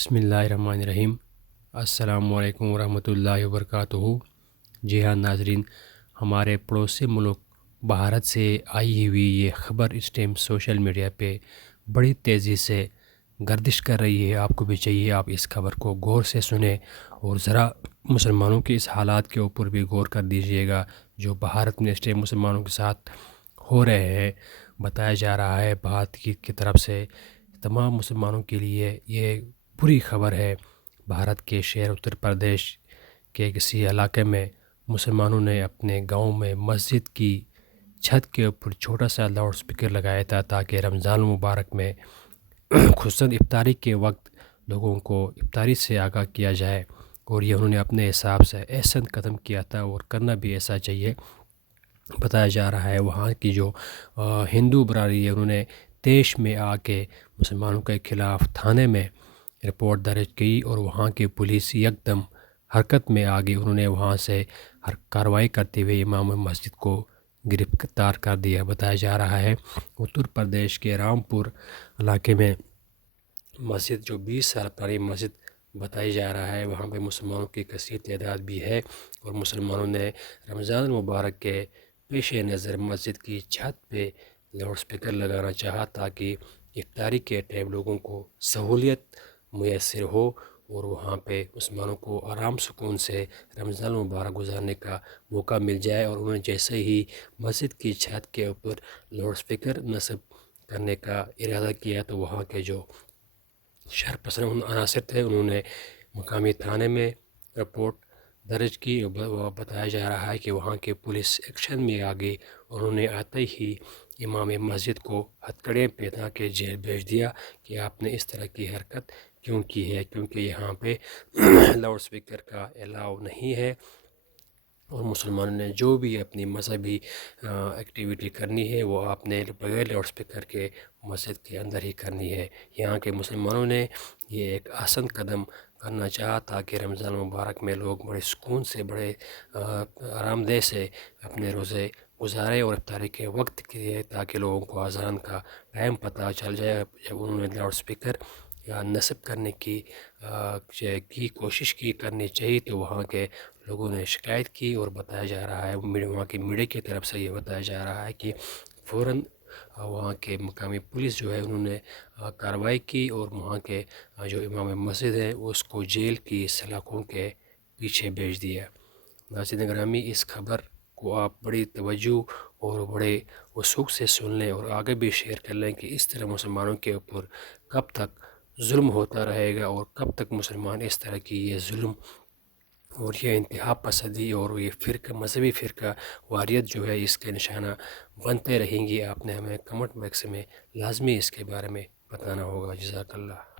بسم اللہ الرحمن الرحیم۔ السلام علیکم ورحمۃ اللہ وبرکاتہ۔ جی ہاں ناظرین، ہمارے پڑوسی ملک بھارت سے آئی ہوئی یہ خبر اس ٹائم سوشل میڈیا پہ بڑی تیزی سے گردش کر رہی ہے۔ آپ کو بھی چاہیے آپ اس خبر کو غور سے سنیں اور ذرا مسلمانوں کے اس حالات کے اوپر بھی غور کر دیجیے گا جو بھارت میں اس ٹائم مسلمانوں کے ساتھ ہو رہے ہیں۔ بتایا جا رہا ہے بھارت کی طرف سے تمام مسلمانوں کے لیے یہ بری خبر ہے۔ بھارت کے شہر اتر پردیش کے کسی علاقے میں مسلمانوں نے اپنے گاؤں میں مسجد کی چھت کے اوپر چھوٹا سا لاؤڈ سپیکر لگایا تھا تاکہ رمضان المبارک میں خصوصاً افطاری کے وقت لوگوں کو افطاری سے آگاہ کیا جائے، اور یہ انہوں نے اپنے حساب سے احسن قدم کیا تھا اور کرنا بھی ایسا چاہیے۔ بتایا جا رہا ہے وہاں کی جو ہندو برادری ہے انہوں نے دیش میں آ کے مسلمانوں کے خلاف تھانے میں رپورٹ درج کی اور وہاں کی پولیس یکدم حرکت میں آ گئی۔ انہوں نے وہاں سے ہر کارروائی کرتے ہوئے امام مسجد کو گرفتار کر دیا۔ بتایا جا رہا ہے اتر پردیش کے رامپور علاقے میں مسجد جو 20 سال پرانی مسجد بتائی جا رہا ہے، وہاں پہ مسلمانوں کی کثیر تعداد بھی ہے، اور مسلمانوں نے رمضان المبارک کے پیش نظر مسجد کی چھت پہ لاؤڈ سپیکر لگانا چاہا تاکہ افطاری کے ٹائم لوگوں کو سہولیت میسر ہو اور وہاں پہ مسلمانوں کو آرام سکون سے رمضان المبارک گزارنے کا موقع مل جائے۔ اور انہوں نے جیسے ہی مسجد کی چھت کے اوپر لاؤڈ سپیکر نصب کرنے کا ارادہ کیا تو وہاں کے جو شہر پسند عناصر تھے انہوں نے مقامی تھانے میں رپورٹ درج کی۔ بتایا جا رہا ہے کہ وہاں کے پولیس ایکشن میں آ گئی اور انہوں نے آتے ہی امام مسجد کو ہتھکڑے پہنا کے جیل بھیج دیا کہ آپ نے اس طرح کی حرکت کیوں کی ہے، کیونکہ یہاں پہ لاؤڈ سپیکر کا الاؤ نہیں ہے، اور مسلمانوں نے جو بھی اپنی مذہبی ایکٹیویٹی کرنی ہے وہ آپ نے بغیر لاؤڈ سپیکر کے مسجد کے اندر ہی کرنی ہے۔ یہاں کے مسلمانوں نے یہ ایک آسن قدم کرنا چاہا تاکہ رمضان مبارک میں لوگ بڑے سکون سے بڑے آرام دہ سے اپنے روزے گزارے اور افطاری کے وقت کے تاکہ لوگوں کو اذان کا ٹائم پتہ چل جائے۔ جب انہوں نے لاؤڈ سپیکر نصب کرنے کی کوشش کرنی چاہیے تو وہاں کے لوگوں نے شکایت کی، اور بتایا جا رہا ہے وہاں کی میڈیا کی طرف سے یہ بتایا جا رہا ہے کہ فوراً وہاں کے مقامی پولیس جو ہے انہوں نے کارروائی کی اور وہاں کے جو امام مسجد ہے اس کو جیل کی سلاخوں کے پیچھے بھیج دیا۔ ناظرین گرامی، اس خبر کو آپ بڑی توجہ اور بڑے وثوق سے سن لیں اور آگے بھی شیئر کر لیں کہ اس طرح مسلمانوں کے اوپر کب تک ظلم ہوتا رہے گا اور کب تک مسلمان اس طرح کی یہ ظلم اور یہ انتہا پسندی اور یہ فرقہ مذہبی فرقہ واریت جو ہے اس کے نشانہ بنتے رہیں گی۔ آپ نے ہمیں کمنٹ باکس میں لازمی اس کے بارے میں بتانا ہوگا۔ جزاک اللہ۔